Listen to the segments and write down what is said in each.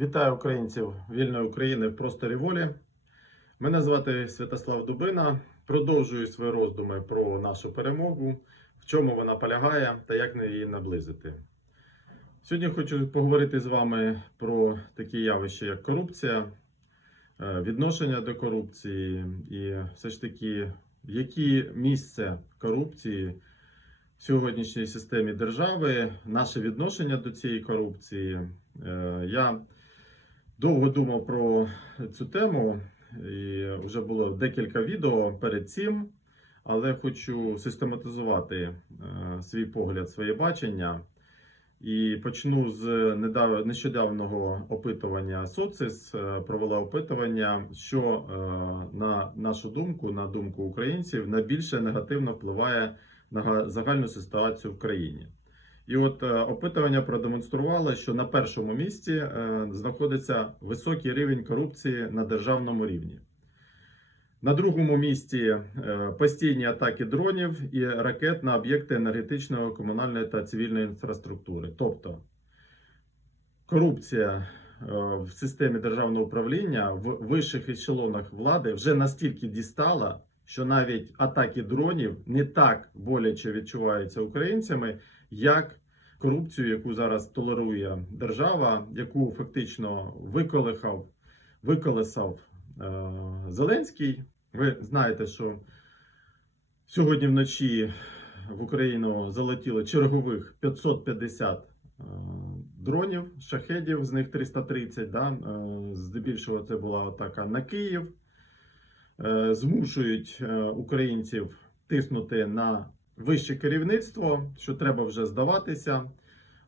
Вітаю українців вільної України в просторі волі. Мене звати Святослав Дубина. Продовжую свої роздуми про нашу перемогу, в чому вона полягає та як на її наблизити. Сьогодні хочу поговорити з вами про такі явища, як корупція, е, відношення до корупції, і все ж таки, які місце корупції в сьогоднішній системі держави, наше відношення до цієї корупції. Е, Я довго думав про цю тему, і вже було декілька відео перед цим, але хочу систематизувати е, свій погляд, своє бачення. І почну з нещодавнього опитування Социс е, провела опитування, що е, на нашу думку, на думку українців, найбільше негативно впливає на загальну ситуацію в країні. І от е, опитування продемонструвало, що на першому місці е, знаходиться високий рівень корупції на державному рівні. На другому місці е, постійні атаки дронів і ракет на об'єкти енергетичної, комунальної та цивільної інфраструктури. Тобто корупція в системі державного управління в вищих ешелонах влади вже настільки дістала, що навіть атаки дронів не так боляче відчуваються українцями, як корупцію, яку зараз толерує держава, яку фактично виколихав, виколесав е, Зеленський. Ви знаєте, що сьогодні вночі в Україну залетіло чергових 550 е, дронів, шахедів, з них 330. Да? Е, Здебільшого це була атака на Київ. Е, Змушують е, українців тиснути на вище керівництво, що треба вже здаватися,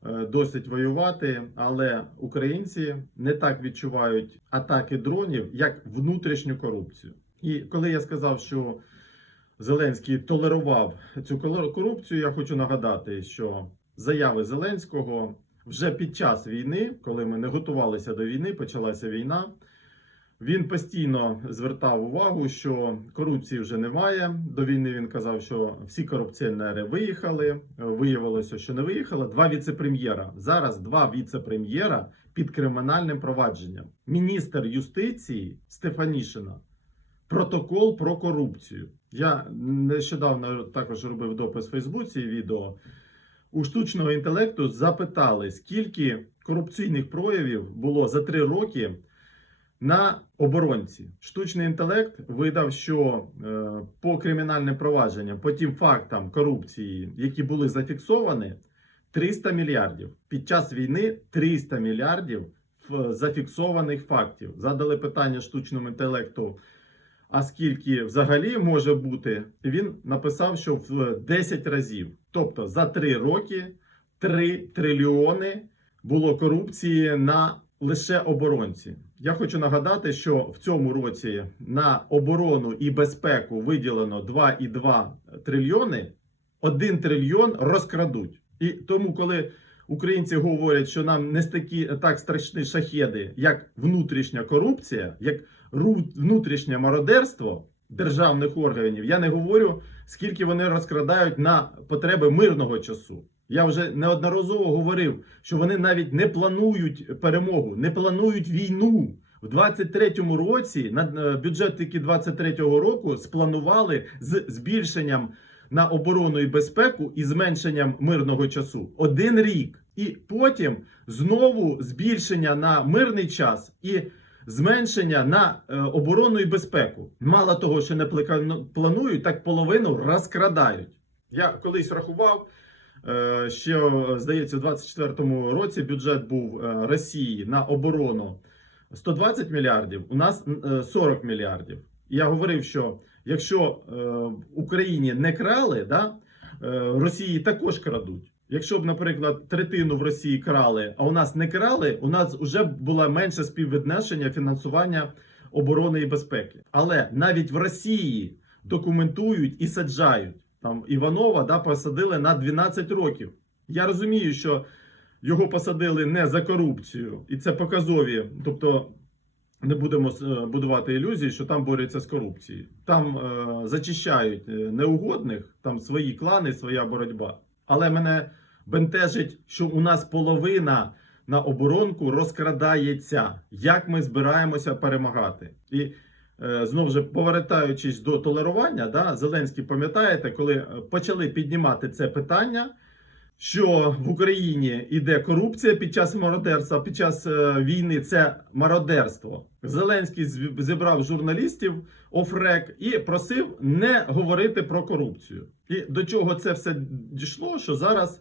е, досить воювати. Але українці не так відчувають атаки дронів, як внутрішню корупцію. І коли я сказав, що Зеленський толерував цю корупцію, я хочу нагадати, що заяви Зеленського вже під час війни, коли ми не готувалися до війни, почалася війна. Він постійно звертав увагу, що корупції вже немає. До війни він казав, що всі корупціонери виїхали. Виявилося, що не виїхали. Два віце-прем'єра. Зараз два віце-прем'єра під кримінальним провадженням. Міністр юстиції Стефанішина. Протокол про корупцію. Я нещодавно також робив допис в Фейсбуці відео. У штучного інтелекту запитали, скільки корупційних проявів було за три роки на оборонці. Штучний інтелект видав, що е, по кримінальним провадженням, по тим фактам корупції, які були зафіксовані, 300 мільярдів. Під час війни 300 мільярдів зафіксованих фактів. Задали питання штучному інтелекту. А скільки взагалі може бути? Він написав, що в 10 разів. Тобто за 3 роки 3 трильйони було корупції на лише оборонці. Я хочу нагадати, що в цьому році на оборону і безпеку виділено 2,2 трильйони, 1 трильйон розкрадуть. І тому, коли українці говорять, що нам не такі так страшні шахеди, як внутрішня корупція, як внутрішнє мародерство державних органів, я не говорю, скільки вони розкрадають на потреби мирного часу. Я вже неодноразово говорив, що вони навіть не планують перемогу, не планують війну. В 23-му році на е, бюджет тільки 23-го року спланували з збільшенням на оборону і безпеку і зменшенням мирного часу один рік. І потім знову збільшення на мирний час і зменшення на е, оборону і безпеку. Мало того, що не планують, так половину розкрадають. Я колись рахував. Е, Ще здається, у 24-му році бюджет був е, Росії на оборону 120 мільярдів. У нас е, 40 мільярдів. Я говорив, що якщо е, Україні не крали, да, е, Росії також крадуть. Якщо б, наприклад, третину в Росії крали, а у нас не крали, у нас вже було менше співвідношення фінансування оборони і безпеки. Але навіть в Росії документують і саджають. Там Іванова да, посадили на 12 років. Я розумію, що його посадили не за корупцію, і це показові. Тобто не будемо е, будувати ілюзії, що там борються з корупцією. Там е, зачищають е, неугодних, там свої клани, своя боротьба. Але мене бентежить, що у нас половина на оборонку розкрадається. Як ми збираємося перемагати? І знову ж повертаючись до толерування, да, Зеленський, пам'ятаєте, коли е, почали піднімати це питання, що в Україні йде корупція під час мародерства, під час е, війни це мародерство. Зеленський зібрав журналістів офрек і просив не говорити про корупцію. І до чого це все дійшло? Що зараз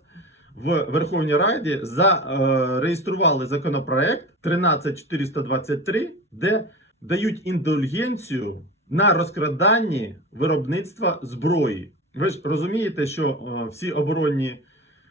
в Верховній Раді зареєстрували законопроект 13423, де дають індульгенцію на розкраданні виробництва зброї. Ви ж розумієте, що е, всі оборонні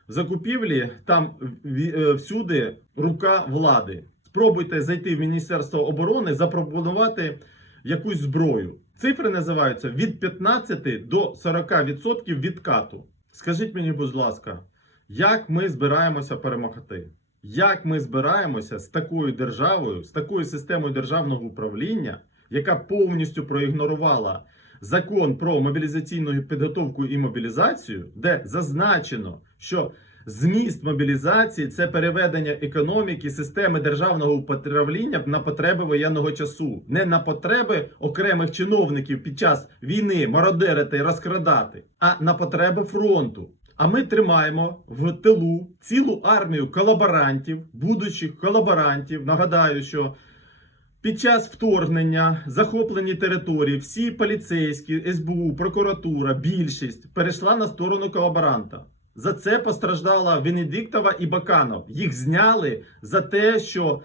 закупівлі там е, всюди рука влади. Спробуйте зайти в Міністерство оборони, запропонувати якусь зброю. Цифри називаються від 15 до 40% відкату. Скажіть мені, будь ласка, як ми збираємося перемогти? Як ми збираємося з такою державою, з такою системою державного управління, яка повністю проігнорувала закон про мобілізаційну підготовку і мобілізацію, де зазначено, що зміст мобілізації це переведення економіки системи державного управління на потреби воєнного часу, не на потреби окремих чиновників під час війни мародерити і розкрадати, а на потреби фронту. А ми тримаємо в тилу цілу армію колаборантів, будучих колаборантів. Нагадаю, що під час вторгнення захоплені території, всі поліцейські, СБУ, прокуратура, більшість перейшла на сторону колаборанта. За це постраждала Венедиктова і Баканов. Їх зняли за те, що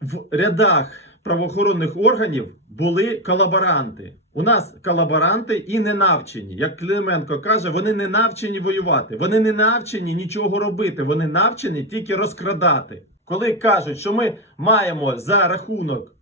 в рядах правоохоронних органів були колаборанти. У нас колаборанти і не навчені. Як Клименко каже, вони не навчені воювати, вони не навчені нічого робити, вони навчені тільки розкрадати. Коли кажуть, що ми маємо за рахунок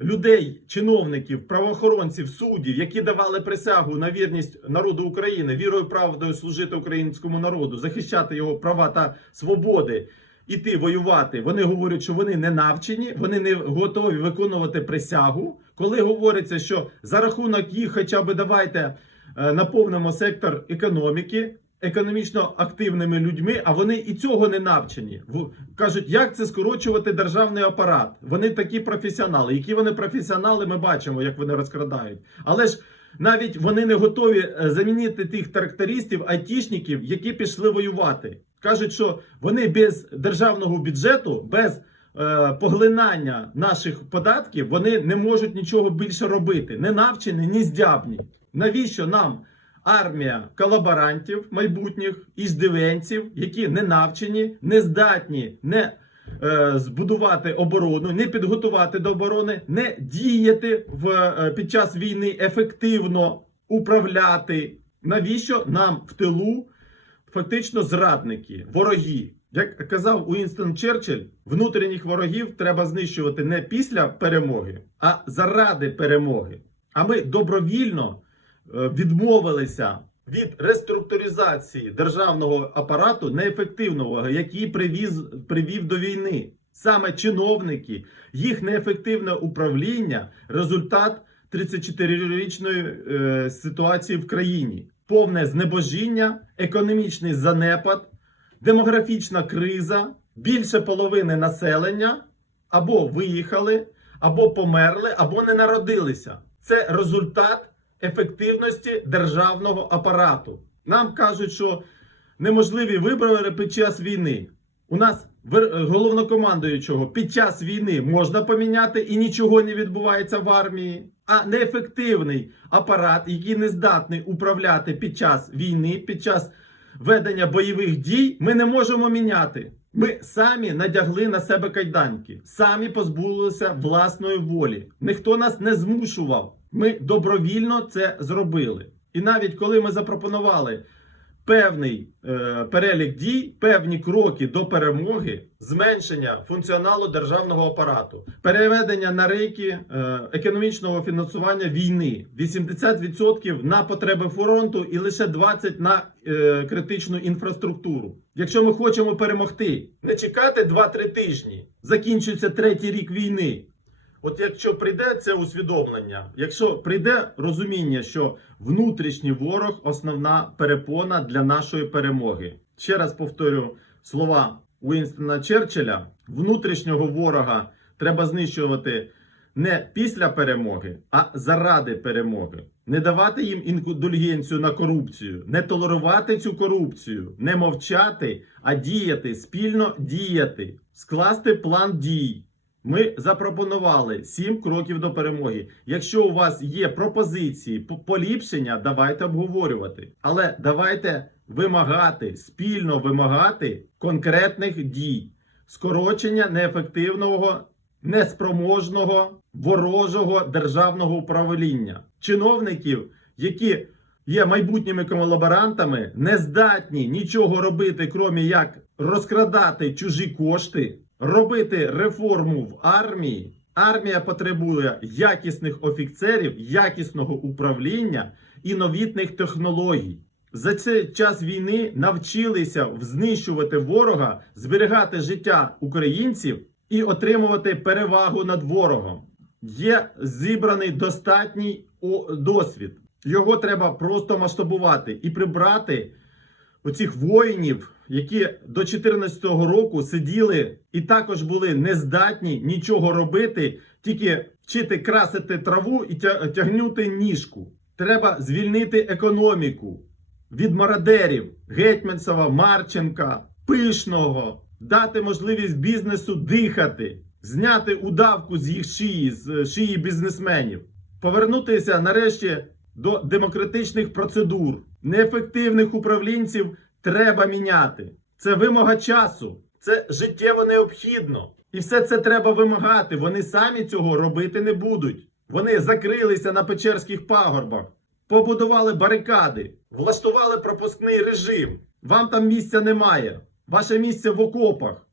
людей, чиновників, правоохоронців, суддів, які давали присягу на вірність народу України, вірою правдою служити українському народу, захищати його права та свободи, іти воювати. Вони говорять, що вони не навчені, вони не готові виконувати присягу. Коли говориться, що за рахунок їх, хоча б давайте е, наповнимо сектор економіки. Економічно активними людьми, а вони і цього не навчені. Кажуть, як це скорочувати державний апарат? Вони такі професіонали. Які вони професіонали, ми бачимо, як вони розкрадають. Але ж навіть вони не готові е, замінити тих трактористів, айтішників, які пішли воювати. Кажуть, що вони без державного бюджету, без е, поглинання наших податків, вони не можуть нічого більше робити. Не навчені, ні здябні. Навіщо нам? армія колаборантів майбутніх іждивенців, які не навчені, не здатні не е, збудувати оборону, не підготувати до оборони, не діяти в, е, під час війни ефективно управляти. Навіщо нам в тилу фактично зрадники, вороги? Як казав Уінстон Черчилль, внутрішніх ворогів треба знищувати не після перемоги, а заради перемоги. А ми добровільно е, відмовилися від реструктуризації державного апарату неефективного, який привіз, привів до війни. Саме чиновники, їх неефективне управління результат 34-річної е, ситуації в країні. Повне знебожіння, економічний занепад, демографічна криза, більше половини населення або виїхали, або померли, або не народилися. Це результат ефективності державного апарату. Нам кажуть, що неможливі вибори під час війни. У нас головнокомандуючого під час війни можна поміняти і нічого не відбувається в армії. А неефективний апарат, який не здатний управляти під час війни, під час ведення бойових дій, ми не можемо міняти. Ми самі надягли на себе кайданки, самі позбулися власної волі. Ніхто нас не змушував. Ми добровільно це зробили. І навіть коли ми запропонували певний е, перелік дій, певні кроки до перемоги, зменшення функціоналу державного апарату, переведення на рейки е, економічного фінансування війни, 80% на потреби фронту і лише 20% на е, критичну інфраструктуру. Якщо ми хочемо перемогти, не чекати 2-3 тижні, закінчується третій рік війни. От якщо прийде це усвідомлення, якщо прийде розуміння, що внутрішній ворог основна перепона для нашої перемоги. Ще раз повторю слова Уінстона Черчилля, внутрішнього ворога треба знищувати не після перемоги, а заради перемоги. Не давати їм індульгенцію на корупцію, не толерувати цю корупцію, не мовчати, а діяти, спільно діяти, скласти план дій. Ми запропонували сім кроків до перемоги. Якщо у вас є пропозиції поліпшення, давайте обговорювати. Але давайте вимагати, спільно вимагати конкретних дій, скорочення неефективного, неспроможного, ворожого державного управління, чиновників, які є майбутніми колаборантами, не здатні нічого робити, крім як розкрадати чужі кошти, робити реформу в армії. Армія потребує якісних офіцерів, якісного управління і новітних технологій. За цей час війни навчилися знищувати ворога, зберігати життя українців і отримувати перевагу над ворогом. Є зібраний достатній досвід. Його треба просто масштабувати і прибрати оцих воїнів, які до 2014 року сиділи і також були нездатні нічого робити, тільки вчити красити траву і тягнути ніжку. Треба звільнити економіку від мародерів Гетьманцева, Марченка, Пишного, дати можливість бізнесу дихати, зняти удавку з їх шиї, з шиї бізнесменів, повернутися нарешті до демократичних процедур. Неефективних управлінців треба міняти. Це вимога часу, це життєво необхідно. І все це треба вимагати. Вони самі цього робити не будуть. Вони закрилися на Печерських пагорбах, побудували барикади, влаштували пропускний режим. Вам там місця немає. Ваше місце в окопах.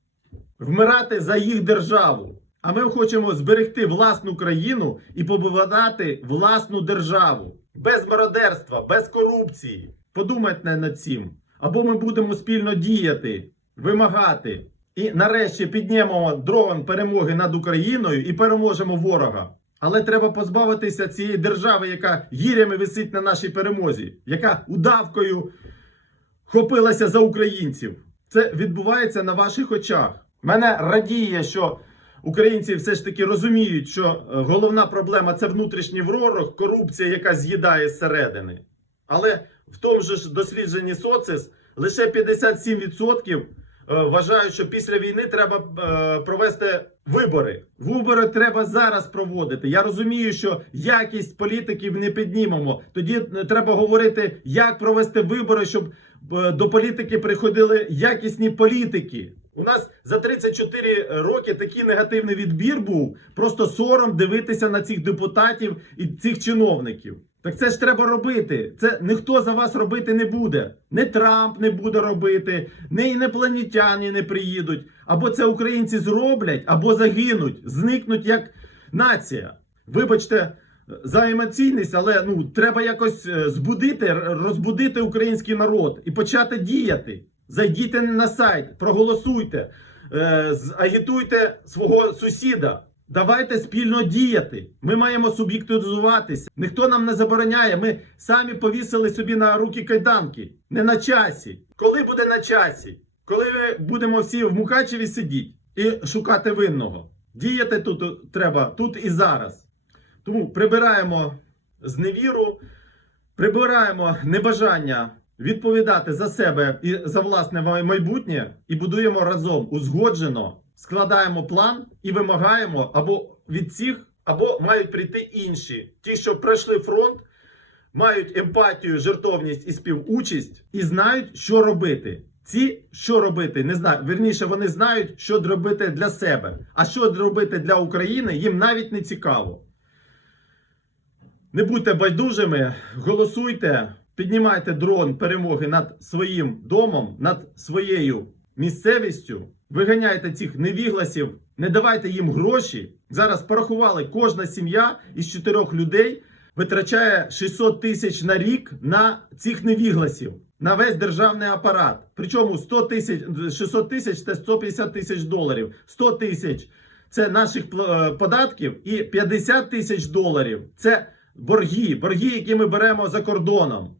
Вмирати за їх державу. А ми хочемо зберегти власну країну і побудувати власну державу. Без мародерства, без корупції. Подумайте над цим. Або ми будемо спільно діяти, вимагати. І нарешті піднімемо дрон перемоги над Україною і переможемо ворога. Але треба позбавитися цієї держави, яка гірями висить на нашій перемозі, яка удавкою хопилася за українців. Це відбувається на ваших очах. Мене радіє, що українці все ж таки розуміють, що е, головна проблема це внутрішній ворог, корупція, яка з'їдає зсередини. Але в тому ж дослідженні социс лише 57% е, вважають, що після війни треба е, провести вибори. Вибори треба зараз проводити. Я розумію, що якість політиків не піднімемо. Тоді треба говорити, як провести вибори, щоб до політики приходили якісні політики. У нас за 34 роки такий негативний відбір був. Просто сором дивитися на цих депутатів і цих чиновників. Так це ж треба робити. Це ніхто за вас робити не буде. Не Трамп не буде робити, не інопланетяни не приїдуть. Або це українці зроблять, або загинуть, зникнуть як нація. Вибачте за емоційність, але ну треба якось е, збудити, розбудити український народ і почати діяти. Зайдіть на сайт, проголосуйте, е, агітуйте свого сусіда. Давайте спільно діяти. Ми маємо суб'єктивізуватися. Ніхто нам не забороняє. Ми самі повісили собі на руки кайданки. Не на часі. Коли буде на часі? Коли ми будемо всі в Мукачеві сидіти і шукати винного. Діяти тут треба тут і зараз. Тому прибираємо зневіру, прибираємо небажання відповідати за себе і за власне майбутнє, і будуємо разом узгоджено, складаємо план і вимагаємо або від цих, або мають прийти інші. Ті, що пройшли фронт, мають емпатію, жертовність і співучість, і знають, що робити. Ці що робити, не знаю. Вірніше, вони знають, що робити для себе. А що робити для України, їм навіть не цікаво. Не будьте байдужими, голосуйте, піднімайте дрон перемоги над своїм домом, над своєю місцевістю. Виганяйте цих невігласів, не давайте їм гроші. Зараз порахували, кожна сім'я із чотирьох людей витрачає 600 тисяч на рік на цих невігласів, на весь державний апарат. Причому 100 тисяч, 600 тисяч це 150 тисяч доларів, 100 тисяч це наших е, податків, і 50 тисяч доларів це борги, борги, які ми беремо за кордоном.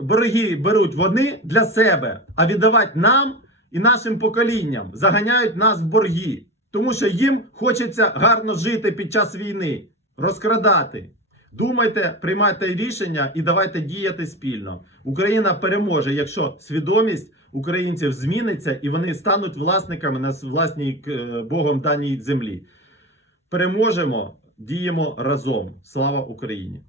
Борги беруть вони для себе, а віддавати нам і нашим поколінням заганяють нас в борги, тому що їм хочеться гарно жити під час війни, розкрадати. Думайте, приймайте рішення і давайте діяти спільно. Україна переможе, якщо свідомість українців зміниться і вони стануть власниками на власній е, Богом даній землі. Переможемо, діємо разом. Слава Україні!